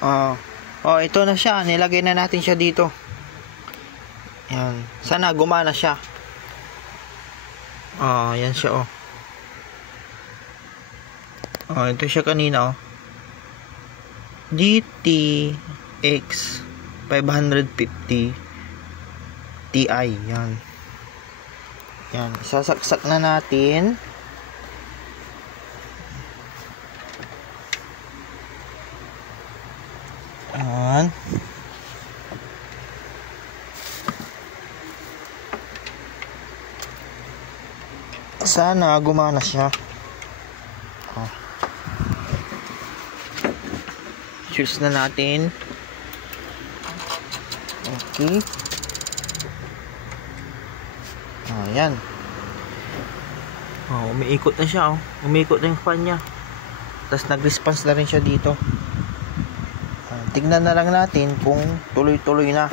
Oh, ito na siya. Nilagay na natin siya dito. Yan. Sana gumana siya. Yan siya, ito siya kanina, GTX 550 Ti. Yan. Yan. Sasaksak na natin. Yan. Sana gumana siya. Choose na natin. Okay. Ayan. Umiikot na siya, umiikot na yung fan niya. Tapos nag-response na rin siya dito. Tignan na lang natin kung tuloy-tuloy na.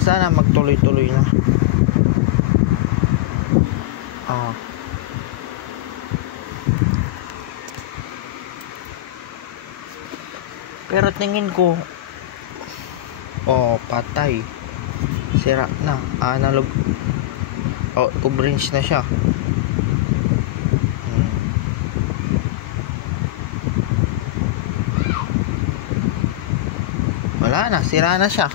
Sana magtuloy-tuloy na. Pero tingin ko patay. Sira na. Analog. Orange na siya. Wala na, sira na siya.